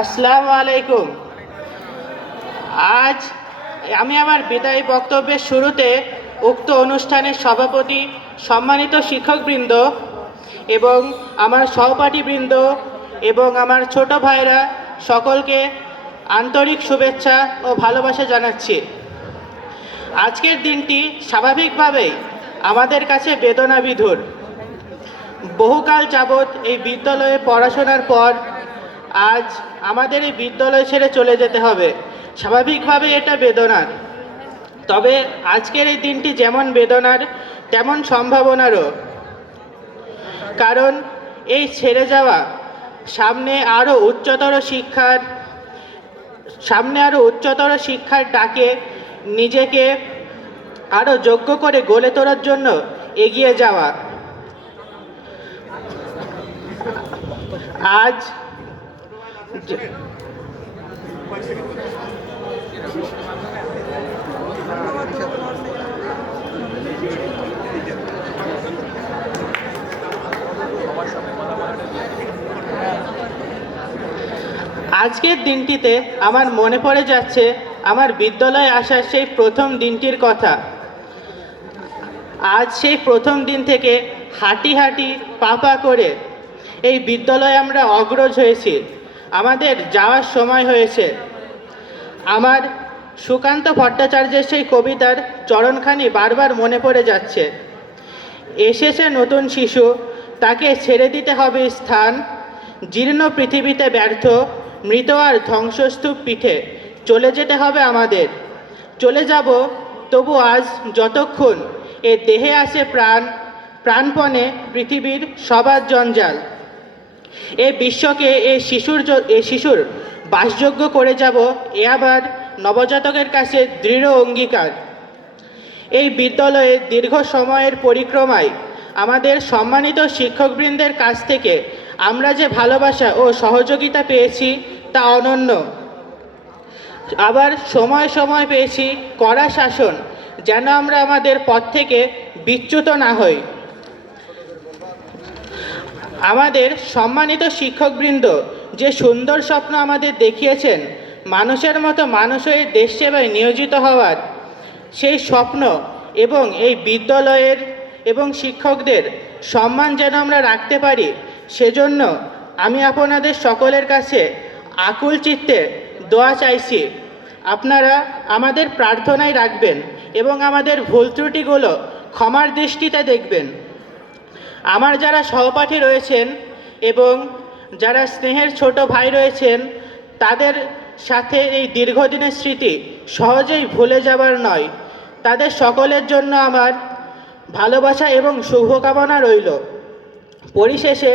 আসসালামু আলাইকুম। আজ আমি আমার বিদায়ী বক্তব্যের শুরুতে উক্ত অনুষ্ঠানের সভাপতি, সম্মানিত শিক্ষকবৃন্দ এবং আমার সহপাঠীবৃন্দ এবং আমার ছোট ভাইরা সকলকে আন্তরিক শুভেচ্ছা ও ভালোবাসা জানাচ্ছি। আজকের দিনটি স্বাভাবিকভাবেই আমাদের কাছে বেদনাবিধুর। বহুকাল যাবৎ এই বিদ্যালয়ে পড়াশোনার পর আজ আমাদের এই বিদ্যালয় ছেড়ে চলে যেতে হবে। স্বাভাবিকভাবে এটা বেদনার, তবে আজকের এই দিনটি যেমন বেদনার তেমন সম্ভাবনারও। কারণ এই ছেড়ে যাওয়া সামনে আরও উচ্চতর শিক্ষার ডাকে নিজেকে আরও যোগ্য করে গড়ে তোলার জন্য এগিয়ে যাওয়া। আজ আজকের দিনটিতে আমার মনে পড়ে যাচ্ছে আমার বিদ্যালয়ে আসার সেই প্রথম দিনটির কথা। আজ সেই প্রথম দিন থেকে হাঁটি হাঁটি পা পা করে এই বিদ্যালয়ে আমরা অগ্রজ হয়েছি, আমাদের যাওয়ার সময় হয়েছে। আমার সুকান্ত ভট্টাচার্যের সেই কবিতার চরণখানি বারবার মনে পড়ে যাচ্ছে। এসেছে নতুন শিশু, তাকে ছেড়ে দিতে হবে স্থান, জীর্ণ পৃথিবীতে ব্যর্থ, মৃত আর ধ্বংসস্তূপ পিঠে চলে যেতে হবে আমাদের। চলে যাব তবু আজ যতক্ষণ এ দেহে আসে প্রাণ, প্রাণপণে পৃথিবীর সবার জঞ্জাল। এ বিশ্বকে এ শিশুর বাসযোগ্য করে যাব, এ আবার নবজাতকের কাছে দৃঢ় অঙ্গীকার। এই বিদ্যালয়ে দীর্ঘ সময়ের পরিক্রমায় আমাদের সম্মানিত শিক্ষকবৃন্দের কাছ থেকে আমরা যে ভালোবাসা ও সহযোগিতা পেয়েছি তা অনন্য। আবার সময় সময় পেয়েছি কড়া শাসন, যেন আমরা আমাদের পথ থেকে বিচ্যুত না হই। আমাদের সম্মানিত শিক্ষকবৃন্দ যে সুন্দর স্বপ্ন আমাদের দেখিয়েছেন, মানুষের মতো মানুষ হয়ে দেশ সেবায় নিয়োজিত হওয়ার, সেই স্বপ্ন এবং এই বিদ্যালয়ের এবং শিক্ষকদের সম্মান যেন আমরা রাখতে পারি, সেজন্য আমি আপনাদের সকলের কাছে আকুল চিত্তে দোয়া চাইছি। আপনারা আমাদের প্রার্থনায় রাখবেন এবং আমাদের ভুল ত্রুটিগুলো ক্ষমার দৃষ্টিতে দেখবেন। আমার যারা সহপাঠী রয়েছেন এবং যারা স্নেহের ছোট ভাই রয়েছেন, তাদের সাথে এই দীর্ঘদিনের স্মৃতি সহজেই ভুলে যাবার নয়। তাদের সকলের জন্য আমার ভালোবাসা এবং শুভকামনা রইল। পরিশেষে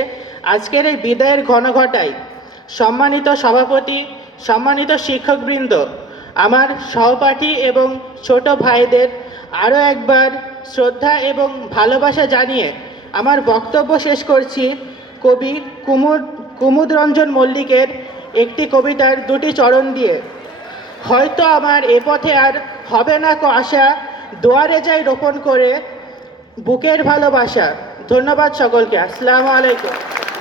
আজকের এই বিদায়ের ঘনঘটায় সম্মানিত সভাপতি, সম্মানিত শিক্ষকবৃন্দ, আমার সহপাঠী এবং ছোট ভাইদের আরও একবার শ্রদ্ধা এবং ভালোবাসা জানিয়ে আমার বক্তব্য শেষ করছি কবি কুমুদরঞ্জন মল্লিকের একটি কবিতার দুটি চরণ দিয়ে। হয়তো আমার এ পথে আর হবে না কো আশা, দুয়ারে যাই রোপণ করে বুকের ভালোবাসা। ধন্যবাদ সকলকে। আসসালামু আলাইকুম।